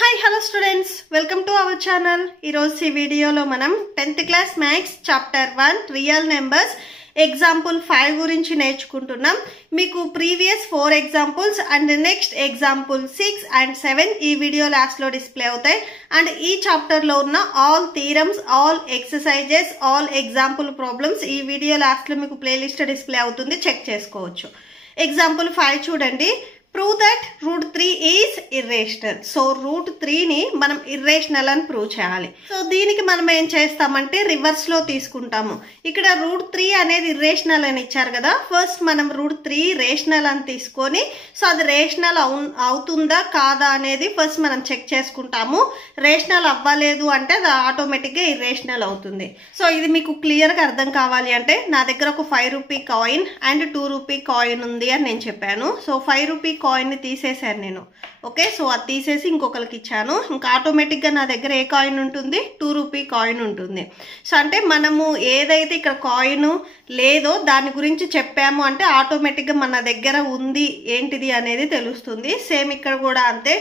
Hi hello students, welcome to our channel. ఈరోజు ఈ వీడియోలో మనం 10th class maths chapter 1 real numbers example 5 గురించి నేర్చుకుంటున్నాం. మీకు previous 4 examples and next example 6 and 7 ఈ వీడియో లాస్ట్లో డిస్ప్లే అవుతాయి. అండ్ ఈ చాప్టర్లో ఉన్న all theorems, all exercises, all example problems ఈ వీడియో లాస్ట్లో మీకు ప్లేలిస్ట్ డిస్ప్లే అవుతుంది, చెక్ చేసుకోవచ్చు. ఎగ్జాంపుల్ 5 చూడండి. Prove that root 3 is irrational. So root 3ని మనం ఇర్రేషనల్ అని ప్రూవ్ చేయాలి. సో దీనికి మనం ఏం చేస్తామంటే రివర్స్ లో తీసుకుంటాము. ఇక్కడ రూట్ 3 అనేది ఇర్రేషనల్ అని ఇచ్చారు కదా, ఫస్ట్ మనం రూట్ 3 రేషనల్ అని తీసుకొని సో అది రేషనల్ అవుతుందా కాదా అనేది ఫస్ట్ మనం చెక్ చేసుకుంటాము. రేషనల్ అవ్వలేదు అంటే అది ఆటోమేటిక్గా ఇర్రేషనల్ అవుతుంది. సో ఇది మీకు క్లియర్గా అర్థం కావాలి అంటే నా దగ్గర ఒక 5 rupee coin and 2 rupee coin ఉంది అని నేను చెప్పాను. సో 5 రూపీ కాయిన్ ని తీసేసాను నేను. ఓకే, సో అది తీసేసి ఇంకొకరికి ఇచ్చాను. ఇంకా ఆటోమేటిక్గా నా దగ్గర ఏ కాయిన్ ఉంటుంది? 2 రూపీ కాయిన్ ఉంటుంది. సో అంటే మనము ఏదైతే ఇక్కడ కాయిన్ లేదో దాని గురించి చెప్పాము అంటే ఆటోమేటిక్గా మన దగ్గర ఉంది ఏంటిది అనేది తెలుస్తుంది. సేమ్ ఇక్కడ కూడా అంతే.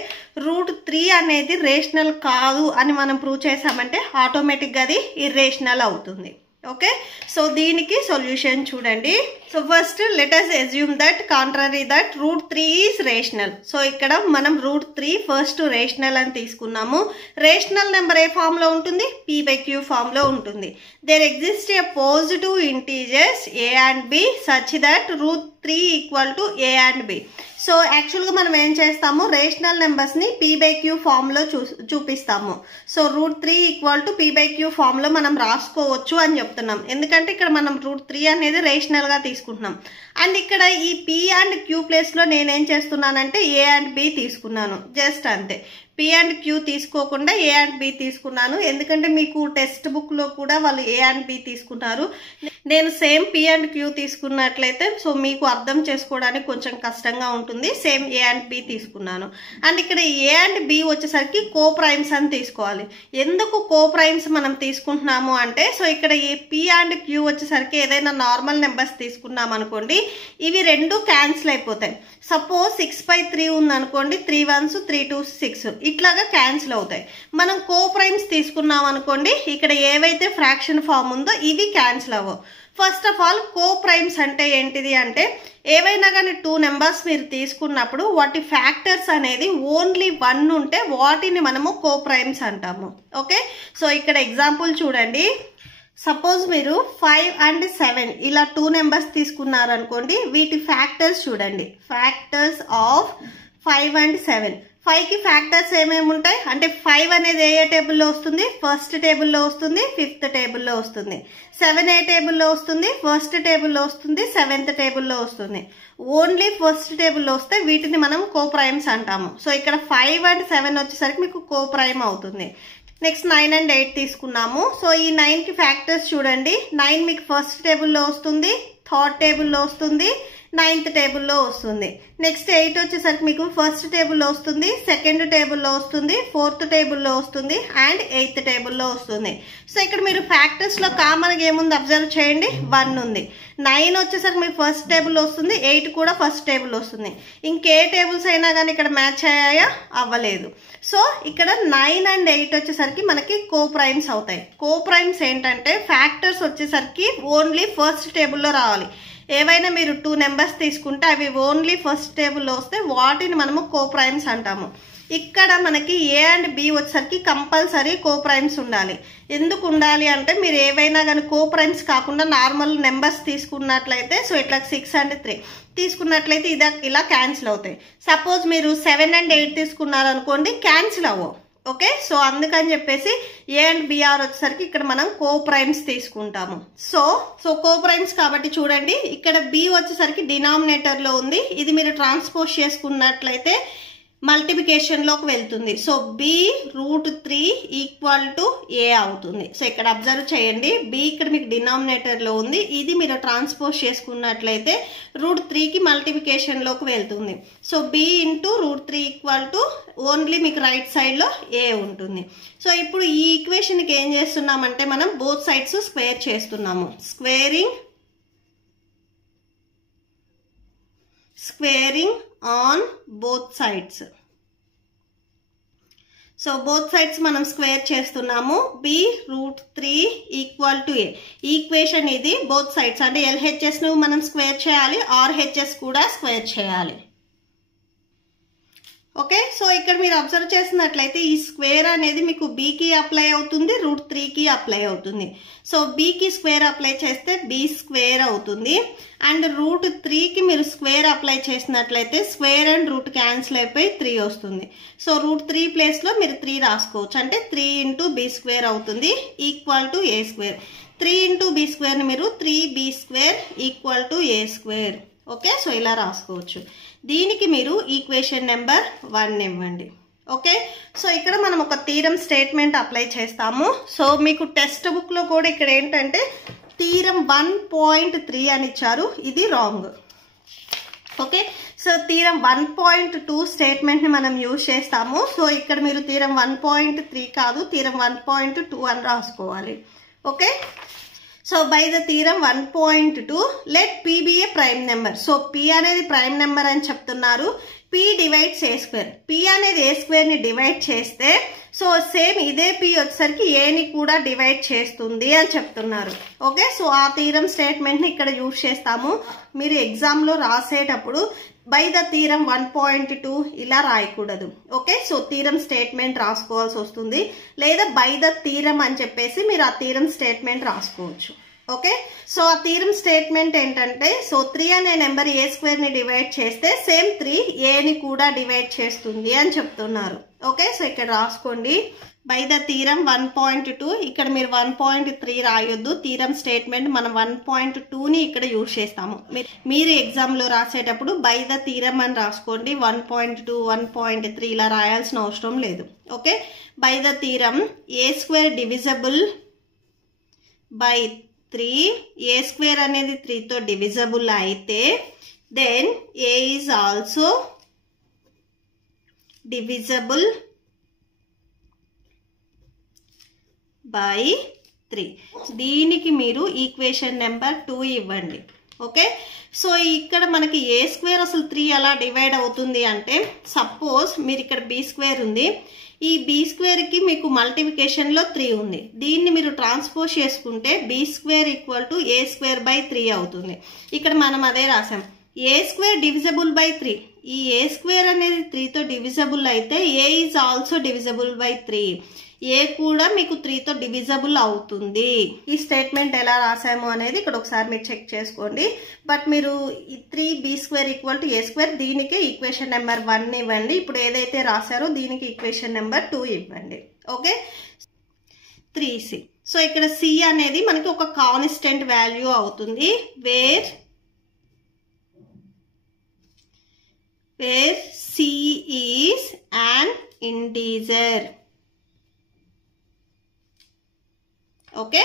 రూట్ 3 అనేది రేషనల్ కాదు అని మనం ప్రూవ్ చేసామంటే ఆటోమేటిక్గా అది ఇర్రేషనల్ అవుతుంది. ఓకే, సో దీనికి సొల్యూషన్ చూడండి. So first let us assume that contrary that root 3 is rational. So ఇక్కడ మనం రూట్ 3 ఫస్ట్ రేషనల్ అని తీసుకున్నాము. రేషనల్ నెంబర్ ఏ ఫామ్ లో ఉంటుంది? p/q ఫామ్ లో ఉంటుంది. There exist a positive integers a and b such that root 3 equal to a and b. So యాక్చువల్గా మనం ఏం చేస్తాము, రేషనల్ నెంబర్స్ని p/q ఫామ్లో చూపిస్తాము. So root 3 equal to p/q ఫామ్లో మనం రాసుకోవచ్చు అని చెప్తున్నాం. ఎందుకంటే ఇక్కడ మనం రూట్ 3 అనేది రేషనల్గా తీసుకుంటున్నాం. అండ్ ఇక్కడ ఈ p అండ్ q ప్లేస్లో నేనేం చేస్తున్నానంటే a and b తీసుకున్నాను, జస్ట్ అంతే. p and q తీసుకోకుండా a and b తీసుకున్నాను. ఎందుకంటే మీకు టెక్స్ట్ బుక్లో కూడా వాళ్ళు a and b తీసుకున్నారు. నేను సేమ్ p and q తీసుకున్నట్లయితే సో మీకు అర్థం చేసుకోవడానికి కొంచెం కష్టంగా ఉంటుంది. సేమ్ a and b తీసుకున్నాను. అండ్ ఇక్కడ a and b వచ్చేసరికి కో ప్రైమ్స్ అని తీసుకోవాలి. ఎందుకు కో ప్రైమ్స్ మనం తీసుకుంటున్నాము అంటే సో ఇక్కడ ఈ p and q వచ్చేసరికి ఏదైనా నార్మల్ నెంబర్స్ తీసుకున్నాం అనుకోండి, ఇవి రెండు క్యాన్సిల్ అయిపోతాయి. సపోజ్ 6/3 ఉందనుకోండి, 3 1s 3 2s 6 ఇట్లాగా క్యాన్సిల్ అవుతాయి. మనం కో ప్రైమ్స్ తీసుకున్నాం అనుకోండి, ఇక్కడ ఏవైతే ఫ్రాక్షన్ ఫామ్ ఉందో ఇవి క్యాన్సిల్ అవ్వవు. First of all co primes అంటే ఏంటిది అంటే ఏవైనా కానీ 2 నెంబర్స్ మీరు తీసుకున్నప్పుడు వాటి ఫ్యాక్టర్స్ అనేది ఓన్లీ 1 ఉంటే వాటిని మనము కో ప్రైమ్స్ అంటాము. ఓకే, సో ఇక్కడ ఎగ్జాంపుల్ చూడండి. సపోజ్ మీరు 5 and 7 ఇలా 2 నెంబర్స్ తీసుకున్నారనుకోండి, వీటి ఫ్యాక్టర్స్ చూడండి. Factors of 5 and 7. 5కి ఫ్యాక్టర్స్ ఏమేమి ఉంటాయి అంటే 5 అనేది ఏ టేబుల్లో వస్తుంది? ఫస్ట్ టేబుల్లో వస్తుంది, 5th టేబుల్లో వస్తుంది. 7 ఏ టేబుల్లో వస్తుంది? ఫస్ట్ టేబుల్లో వస్తుంది, 7th టేబుల్లో వస్తుంది. ఓన్లీ ఫస్ట్ టేబుల్లో వస్తే వీటిని మనం కో ప్రైమ్స్ అంటాము. సో ఇక్కడ 5 and 7 వచ్చేసరికి మీకు కో ప్రైమ్ అవుతుంది. నెక్స్ట్ 9 and 8 తీసుకున్నాము. సో ఈ 9కి ఫ్యాక్టర్స్ చూడండి. 9 మీకు ఫస్ట్ టేబుల్లో వస్తుంది, థర్డ్ టేబుల్లో వస్తుంది, 9th టేబుల్లో వస్తుంది. నెక్స్ట్ 8 వచ్చేసరికి మీకు ఫస్ట్ టేబుల్లో వస్తుంది, సెకండ్ టేబుల్లో వస్తుంది, 4th టేబుల్లో వస్తుంది అండ్ 8th టేబుల్లో వస్తుంది. సో ఇక్కడ మీరు ఫ్యాక్టర్స్లో కామన్గా ఏముంది అబ్జర్వ్ చేయండి, 1 ఉంది. 9 వచ్చేసరికి మీకు ఫస్ట్ టేబుల్ వస్తుంది, 8 కూడా ఫస్ట్ టేబుల్ వస్తుంది. ఇంకే టేబుల్స్ అయినా కానీ ఇక్కడ మ్యాచ్ అయ్యాయా? అవ్వలేదు. సో ఇక్కడ 9 and 8 వచ్చేసరికి మనకి కో ప్రైమ్స్ అవుతాయి. కో ప్రైమ్స్ ఏంటంటే ఫ్యాక్టర్స్ వచ్చేసరికి ఓన్లీ ఫస్ట్ టేబుల్లో రావాలి. ఏవైనా మీరు 2 నెంబర్స్ తీసుకుంటే అవి ఓన్లీ ఫస్ట్ టేబుల్లో వస్తే వాటిని మనము కో ప్రైమ్స్ అంటాము. ఇక్కడ మనకి a and b వచ్చేసరికి కంపల్సరీ కో ప్రైమ్స్ ఉండాలి. ఎందుకు ఉండాలి అంటే మీరు ఏవైనా కానీ కో ప్రైమ్స్ కాకుండా నార్మల్ నెంబర్స్ తీసుకున్నట్లయితే సో ఇట్లా 6 and 3 తీసుకున్నట్లయితే ఇలా క్యాన్సిల్ అవుతాయి. సపోజ్ మీరు 7 and 8 తీసుకున్నారనుకోండి, క్యాన్సిల్ అవ్వవు. ఓకే, సో అందుకని చెప్పేసి ఏ అండ్ బిఆర్ వచ్చేసరికి ఇక్కడ మనం కో ప్రైమ్స్ తీసుకుంటాము. సో కో ప్రైమ్స్ కాబట్టి చూడండి, ఇక్కడ బి వచ్చేసరికి డినామినేటర్లో ఉంది. ఇది మీరు ట్రాన్స్పోజ్ చేసుకున్నట్లయితే మల్టిప్లికేషన్లోకి వెళ్తుంది. So b root 3 equal to a అవుతుంది. సో ఇక్కడ అబ్జర్వ్ చేయండి, బి ఇక్కడ మీకు డినామినేటర్లో ఉంది. ఇది మీరు ట్రాన్స్పోజ్ చేసుకున్నట్లయితే రూట్ 3కి మల్టిప్లికేషన్లోకి వెళ్తుంది. So b into root 3 equal to only మీకు రైట్ సైడ్లో ఏ ఉంటుంది. సో ఇప్పుడు ఈ ఈక్వేషన్కి ఏం చేస్తున్నామంటే మనం బోత్ సైడ్స్ స్క్వేర్ చేస్తున్నాము. Squaring on both sides. So both sides మనం స్క్వేర్ చేస్తున్నాము. b√3 equal to a. Equation ఇది బోత్ సైడ్స్ అంటే LHS ను మనం స్క్వేర్ చేయాలి, RHS కూడా స్క్వేర్ చేయాలి. ఓకే, సో ఇక్కడ మీరు అబ్జర్వ్ చేసినట్లయితే ఈ స్క్వేర్ అనేది మీకు బీకి అప్లై అవుతుంది, √3కి అప్లై అవుతుంది. సో బీకి స్క్వేర్ అప్లై చేస్తే b స్క్వేర్ అవుతుంది. అండ్ √3కి మీరు స్క్వేర్ అప్లై చేసినట్లయితే స్క్వేర్ అండ్ రూట్ క్యాన్సిల్ అయిపోయి 3 వస్తుంది. సో √3 ప్లేస్లో మీరు 3 రాసుకోవచ్చు. అంటే 3 × b స్క్వేర్ అవుతుంది equal to a square. 3 × b స్క్వేర్ని మీరు 3b square equal to a square. Okay, so ఇలా రాసుకోవచ్చు. దీనికి మీరు ఈక్వేషన్ నెంబర్ 1 ఇవ్వండి. ఓకే, సో ఇక్కడ మనం ఒక థీరం స్టేట్మెంట్ అప్లై చేస్తాము. సో మీకు టెక్స్ట్ బుక్లో కూడా ఇక్కడ ఏంటంటే థీరం 1.3 అని ఇచ్చారు, ఇది రాంగ్. ఓకే, సో థీరం 1.2 స్టేట్మెంట్ని మనం యూజ్ చేస్తాము. సో ఇక్కడ మీరు థీరం 1.3 కాదు, థీరం 1.2 అని రాసుకోవాలి. Okay, so by the theorem 1.2 let p be a prime number. So p అనేది ప్రైమ్ నెంబర్ అని చెప్తున్నారు. p divides a square. p అనేది a స్క్వేర్ ని డివైడ్ చేస్తే సో సేమ్ ఇదే p వచ్చేసరికి a ని కూడా డివైడ్ చేస్తుంది అని చెప్తున్నారు. ఓకే, సో ఆ థీరం స్టేట్మెంట్ ని ఇక్కడ యూజ్ చేస్తాము. మీరు ఎగ్జామ్ లో రాసేటప్పుడు బై ద థీరం 1.2 ఇలా రాయకూడదు. ఓకే, సో థీరం స్టేట్మెంట్ రాసుకోవాల్సి వస్తుంది, లేదా బై ద థీరం అని చెప్పేసి మీరు ఆ థీరం స్టేట్మెంట్ రాసుకోవచ్చు. ఓకే, సో ఆ థీరం స్టేట్మెంట్ ఏంటంటే సో 3 అనే నెంబర్ a స్క్వేర్ ని డివైడ్ చేస్తే సేమ్ 3 a ని కూడా డివైడ్ చేస్తుంది అని చెప్తున్నారు. ఓకే, సో ఇక్కడ రాసుకోండి బై ద థీరం 1.2. ఇక్కడ మీరు 1.3 రాయొద్దు, థీరం స్టేట్మెంట్ మనం 1.2ని ఇక్కడ యూజ్ చేస్తాము. మీరు ఎగ్జామ్లో రాసేటప్పుడు బై ద థీరం అని రాసుకోండి. 1.2 1.3 ఇలా రాయాల్సిన అవసరం లేదు. Okay, by the theorem a square divisible by 3, a square అనేది 3తో డివిజబుల్ అయితే then a is also divisible by 3. దీనికి మీరు ఈక్వేషన్ నెంబర్ 2 ఇవ్వండి. ఓకే, సో ఇక్కడ మనకి a స్క్వేర్ అసలు 3 ఎలా డివైడ్ అవుతుంది అంటే సపోజ్ మీరు ఇక్కడ b స్క్వేర్ ఉంది, ఈ b స్క్వేర్కి మీకు మల్టిప్లికేషన్లో 3 ఉంది. దీన్ని మీరు ట్రాన్స్పోజ్ చేసుకుంటే b square equal to a square by 3 అవుతుంది. ఇక్కడ మనం అదే రాసాం, a స్క్వేర్ డివిజబుల్ బై 3. ఈ a స్క్వేర్ అనేది 3తో డివిజబుల్ అయితే a is also divisible by 3. a కూడా మీకు 3తో డివిజబుల్ అవుతుంది. ఈ స్టేట్మెంట్ ఎలా రాసాము అనేది ఇక్కడ ఒకసారి మీరు చెక్ చేసుకోండి. బట్ మీరు 3b square equal to a square, దీనికి ఈక్వేషన్ నెంబర్ 1 ఇవ్వండి. ఇప్పుడు ఏదైతే రాశారో దీనికి ఈక్వేషన్ నెంబర్ 2 ఇవ్వండి. Okay, 3c. సో ఇక్కడ c అనేది మనకి ఒక కాన్స్టెంట్ వాల్యూ అవుతుంది. Where c is an integer. Okay,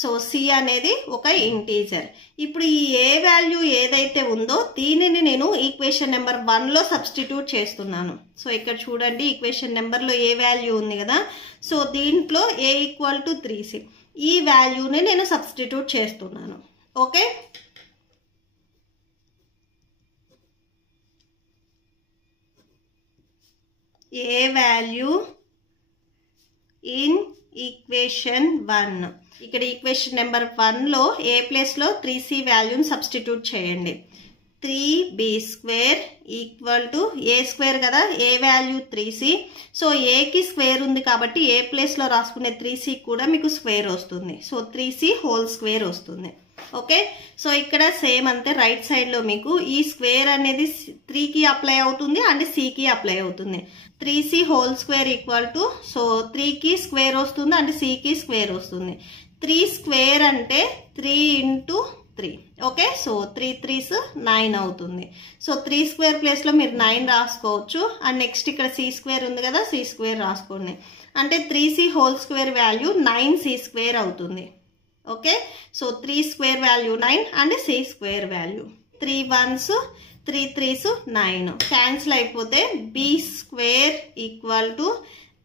so c అనేది ఒక ఇంటీజర్. ఇప్పుడు ఈ ఏ వాల్యూ ఏదైతే ఉందో దీనిని నేను ఈక్వేషన్ నెంబర్ 1లో సబ్స్టిట్యూట్ చేస్తున్నాను. సో ఇక్కడ చూడండి ఈక్వేషన్ నెంబర్లో ఏ వాల్యూ ఉంది కదా, సో దీంట్లో a ఈక్వల్ టు 3c, ఈ వాల్యూని నేను సబ్స్టిట్యూట్ చేస్తున్నాను. Okay, a value in equation 1. ఇక్కడ ఈక్వేషన్ నెంబర్ 1లో a ప్లేస్లో 3c వాల్యూని సబ్స్టిట్యూట్ చేయండి. 3b square equal to a square కదా, a వాల్యూ 3c. సో aకి స్క్వేర్ ఉంది కాబట్టి a ప్లేస్లో రాసుకునే 3c కూడా మీకు స్క్వేర్ వస్తుంది. సో 3c హోల్ స్క్వేర్ వస్తుంది. ఓకే, సో ఇక్కడ సేమ్ అంతే, రైట్ సైడ్లో మీకు ఈ స్క్వేర్ అనేది 3కి అప్లై అవుతుంది అండ్ cకి అప్లై అవుతుంది. 3c whole square equal to so 3కి స్క్వేర్ వస్తుంది అండ్ cకి స్క్వేర్ వస్తుంది. 3 స్క్వేర్ అంటే 3 × 3. ఓకే, సో 3 3s 9 అవుతుంది. సో 3 స్క్వేర్ ప్లేస్లో మీరు 9 రాసుకోవచ్చు. అండ్ నెక్స్ట్ ఇక్కడ c స్క్వేర్ ఉంది కదా, c స్క్వేర్ రాసుకోండి. అంటే 3c whole square value 9c square అవుతుంది. Okay, so 3 square value 9 and c square value 3 1s 3 3s 9 cancel అయిపోతే b square equal to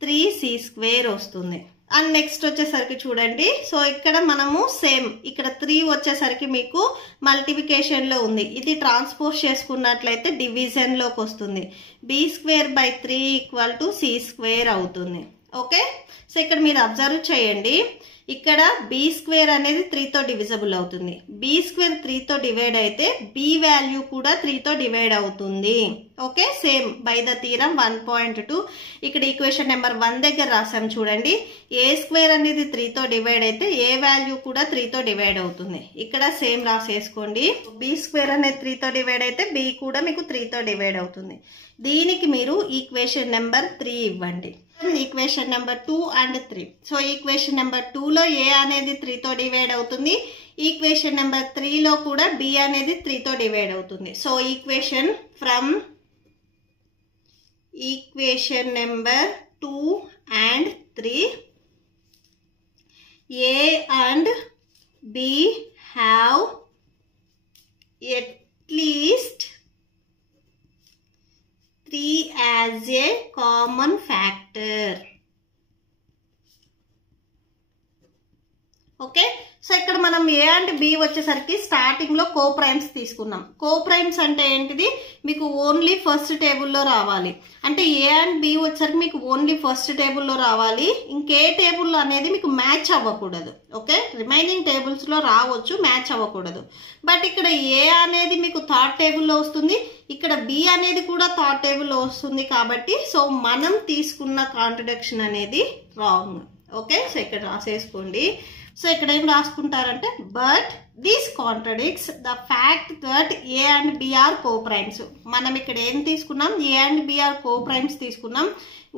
3c square వస్తుంది. అండ్ నెక్స్ట్ వచ్చేసరికి చూడండి, సో ఇక్కడ మనము సేమ్ ఇక్కడ 3 వచ్చేసరికి మీకు మల్టిప్లికేషన్లో ఉంది. ఇది ట్రాన్స్పోజ్ చేసుకున్నట్లయితే డివిజన్లోకి వస్తుంది. b²/3 = c² అవుతుంది. ఓకే, సో ఇక్కడ మీరు అబ్జర్వ్ చేయండి, ఇక్కడ b² అనేది 3తో డివిజబుల్ అవుతుంది. b² 3తో డివైడ్ అయితే b వాల్యూ కూడా 3తో డివైడ్ అవుతుంది. Okay, same by the theorem 1.2 ఇక్కడ ఈక్వేషన్ నెంబర్ 1 దగ్గర రాసాం చూడండి. a² అనేది 3తో డివైడ్ అయితే a వాల్యూ కూడా 3తో డివైడ్ అవుతుంది. ఇక్కడ సేమ్ రాసేసుకోండి. b² అనేది 3తో డివైడ్ అయితే b కూడా మీకు 3తో డివైడ్ అవుతుంది. దీనికి మీరు ఈక్వేషన్ నెంబర్ 3 ఇవ్వండి. Equation number 2 and 3. So equation number 2లో a అనేది 3తో డివైడ్ అవుతుంది. ఈక్వేషన్ నెంబర్ 3లో కూడా b అనేది 3తో డివైడ్ అవుతుంది. So equation from equation number 2 and 3, a and b have at least 3 as a common factor. Okay, so ఇక్కడ మనం a and b వచ్చేసరికి starting లో కో ప్రైమ్స్ తీసుకున్నాం. కో ప్రైమ్స్ అంటే ఏంటిది, మీకు ఓన్లీ ఫస్ట్ టేబుల్లో రావాలి. అంటే a అండ్ b వచ్చేసరికి మీకు ఓన్లీ ఫస్ట్ టేబుల్లో రావాలి. ఇంకే టేబుల్ అనేది మీకు మ్యాచ్ అవ్వకూడదు. ఓకే, రిమైనింగ్ టేబుల్స్ లో రావచ్చు, మ్యాచ్ అవ్వకూడదు. బట్ ఇక్కడ a అనేది మీకు థర్డ్ టేబుల్లో వస్తుంది, ఇక్కడ b అనేది కూడా థర్డ్ టేబుల్లో వస్తుంది. కాబట్టి సో మనం తీసుకున్న కాంట్రడిక్షన్ అనేది రాంగ్. ఓకే, సో ఇక్కడ రాసేసుకోండి. సో ఇక్కడ ఏం రాసుకుంటారంటే, but this contradicts the fact that a and b are coprimes. మనం ఇక్కడ ఏం తీసుకున్నాం, a and b are coprimes తీసుకున్నాం.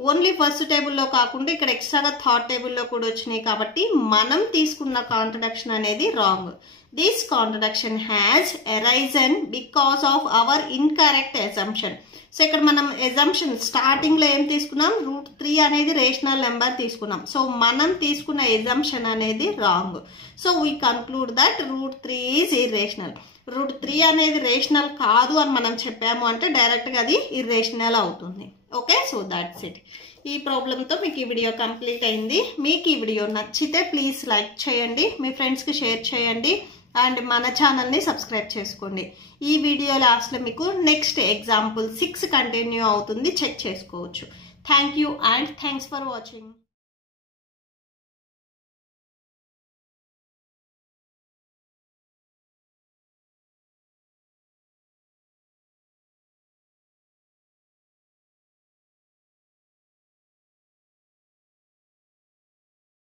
ఓన్లీ ఫస్ట్ టేబుల్లో కాకుండా ఇక్కడ ఎక్స్ట్రాగా థర్డ్ టేబుల్లో కూడా వచ్చినాయి. కాబట్టి మనం తీసుకున్న కాంట్రడిక్షన్ అనేది wrong. This contradiction has arisen because of our incorrect assumption. So ఇక్కడ మనం ఎజంప్షన్ స్టార్టింగ్ లో ఏం తీసుకున్నాం, √3 అనేది రేషనల్ నెంబర్ తీసుకున్నాం. సో మనం తీసుకున్న ఎజంప్షన్ అనేది wrong. So we conclude that √3 is irrational. √3 అనేది రేషనల్ కాదు అని మనం చెప్పాము అంటే డైరెక్ట్ గా అది ఇర్రేషనల్ అవుతుంది. Okay, so that's it. ఈ ప్రాబ్లంతో మీకు ఈ వీడియో కంప్లీట్ అయింది. మీకు ఈ వీడియో నచ్చితే ప్లీజ్ లైక్ చేయండి, మీ ఫ్రెండ్స్కి షేర్ చేయండి, అండ్ మన ఛానల్ని సబ్స్క్రైబ్ చేసుకోండి. ఈ వీడియో లాస్ట్లో మీకు నెక్స్ట్ ఎగ్జాంపుల్ 6 కంటిన్యూ అవుతుంది, చెక్ చేసుకోవచ్చు. Thank you and thanks for watching.